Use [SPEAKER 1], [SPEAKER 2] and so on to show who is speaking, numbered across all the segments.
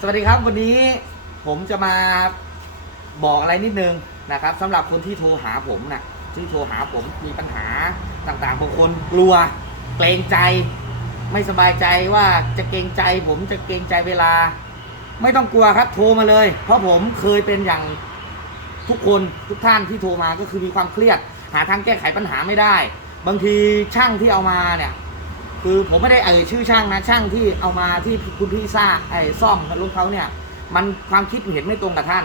[SPEAKER 1] สวัสดีครับวันนี้ผมจะมาบอกอะไรนิดนึงนะครับสำหรับคนที่โทรหาผมนะที่โทรหาผมมีปัญหาต่างๆบางคนกลัวเกรงใจ ไม่สบายใจว่าจะเกรงใจ ผมจะเกรงใจเวลา ไม่ต้องกลัวครับโทรมาเลย เพราะผมเคยเป็นอย่างทุกคนทุกท่านที่โทรมาก็คือมีความเครียด หาทางแก้ไขปัญหาไม่ได้ บางทีช่างที่เอามาเนี่ย คือผมไม่ได้เอ่ยชื่อช่างนะช่างที่เอามาที่คุณพี่ซ่าไอ้ซ่อมรถเขาเนี่ย มันความคิดเห็นไม่ตรงกับท่าน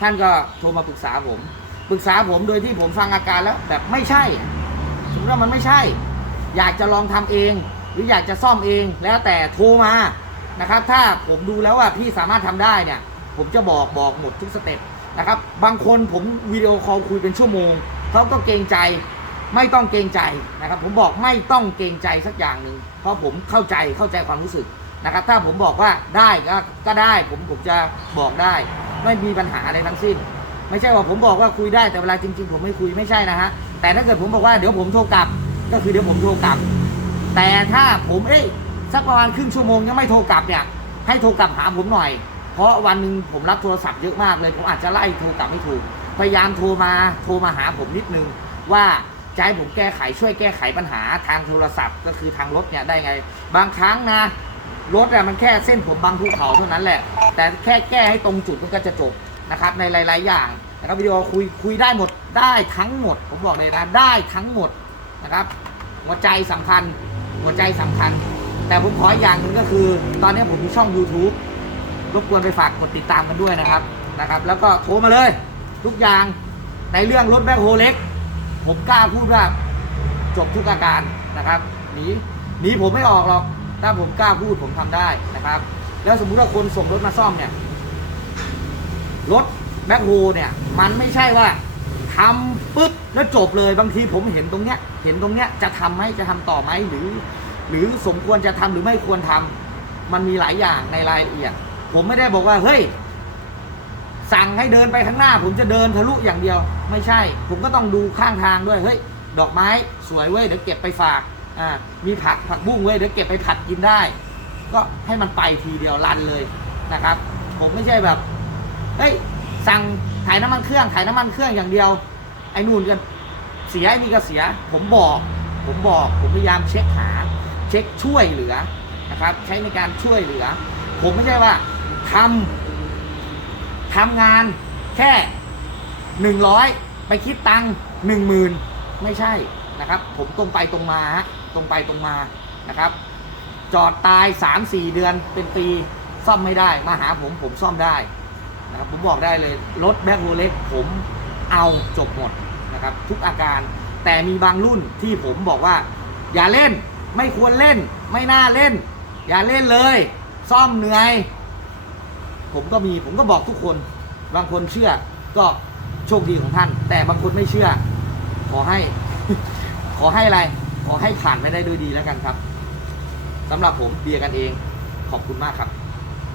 [SPEAKER 1] ท่านก็โทรมาปรึกษาผม ปรึกษาผมโดยที่ผมฟังอาการแล้วแบบไม่ใช่สมว่ามันไม่ใช่ อยากจะลองทำเอง หรืออยากจะซ่อมเองแล้วแต่โทรมานะครับ ถ้าผมดูแล้วว่าพี่สามารถทำได้เนี่ย ผมจะบอกบอกหมดทุกสเต็ปนะครับ บางคนผมวิดีโอคอลคุยเป็นชั่วโมงเขาก็เกรงใจ ไม่ต้องเกรงใจนะครับ ผมบอกไม่ต้องเกรงใจสักอย่างหนึ่งเพราะผมเข้าใจเข้าใจความรู้สึกนะครับ ถ้าผมบอกว่าได้ก็ก็ได้ผมผมจะบอกได้ ไม่มีปัญหาอะไรทั้งสิ้น ไม่ใช่ว่าผมบอกว่าคุยได้แต่เวลาจริง ๆ ผมไม่คุยไม่ใช่นะฮะแต่ถ้าเกิดผมบอกว่าเดี๋ยวผมโทรกลับ ก็คือเดี๋ยวผมโทรกลับ แต่ถ้าผมเอ้ยสักประมาณครึ่งชั่วโมงยังไม่โทรกลับเนี่ยให้โทรกลับหาผมหน่อย เพราะวันหนึ่งผมรับโทรศัพท์เยอะมากเลย ผมอาจจะไล่โทรกลับไม่ถูก พยายามโทรมาโทรมาหาผมนิดนึงว่า จะให้ผมแก้ไขช่วยแก้ไขปัญหาทางโทรศัพท์ก็คือทางรถเนี่ยได้ไง บางครั้งนะรถอะมันแค่เส้นผมบางภูเขาเท่านั้นแหละ แต่แค่แก้ให้ตรงจุดมันก็จะจบนะครับในหลาย ๆ อย่างนะครับวิดีโอคุยคุยได้หมดได้ทั้งหมด ผมบอกเลยนะได้ทั้งหมดนะครับหัวใจสำคัญหัวใจสำคัญ แต่ผมขออย่างหนึ่งก็คือ ตอนนี้ผมมีช่อง YouTube รบกวนไปฝากกดติดตามกันด้วยนะครับนะครับ แล้วก็โทรมาเลย ทุกอย่างในเรื่องรถแบ็คโฮเล็ก ผมกล้าพูดว่าจบทุกอาการนะครับหนีหนีผมไม่ออกหรอก ถ้าผมกล้าพูดผมทำได้นะครับ แล้วสมมุติว่าคนส่งรถมาซ่อมเนี่ย รถแบ็คโฮเนี่ย มันไม่ใช่ว่าทำปุ๊บแล้วจบเลยบางทีผมเห็นตรงเนี้ย เห็นตรงเนี้ยจะทำไหมจะทำต่อไหมหรือ หรือสมควรจะทำหรือไม่ควรทำมันมีหลายอย่างในรายละเอียด ผมไม่ได้บอกว่าเฮ้ย สั่งให้เดินไปข้างหน้า ผมจะเดินทะลุอย่างเดียว ไม่ใช่ ผมก็ต้องดูข้างทางด้วยเฮ้ยดอกไม้สวยเว้ยเดี๋ยวเก็บไปฝากอ่ามีผักผักบุ้งเว้ยเดี๋ยวเก็บไปผัดกินได้ ก็ให้มันไปทีเดียวรันเลยนะครับ ผมไม่ใช่แบบเฮ้ยสั่งถ่ายน้ำมันเครื่องถ่ายน้ำมันเครื่องอย่างเดียว ไอ้นู่นก็เสียไอ้นี่ก็เสีย ผมบอก ผมบอกผมพยายามเช็คหา เช็คช่วยเหลือนะครับ ใช้ในการช่วยเหลือ ผมไม่ใช่ว่าทำ ทำงานแค่หนึ่งร้อยไปคิดตังค์หนึ่งหมื่นไม่ใช่นะครับ ผมตรงไปตรงมาฮะตรงไปตรงมานะครับ จอดตายสามสี่เดือนเป็นปีซ่อมไม่ได้มาหาผมผมซ่อมได้นะครับผมบอกได้เลยรถแบ็คโฮเล็กผมเอาจบหมดนะครับ ทุกอาการแต่มีบางรุ่นที่ผมบอกว่า อย่าเล่นไม่ควรเล่น ไม่น่าเล่น อย่าเล่นเลย ซ่อมเหนื่อย ผมก็มีผมก็บอกทุกคน บางคนเชื่อก็โชคดีของท่าน แต่บางคนไม่เชื่อ ขอให้ ขอให้อะไร ขอให้ผ่านไปได้ด้วยดีแล้วกันครับสำหรับผมเบียร์กันเอง ขอบคุณมากครับ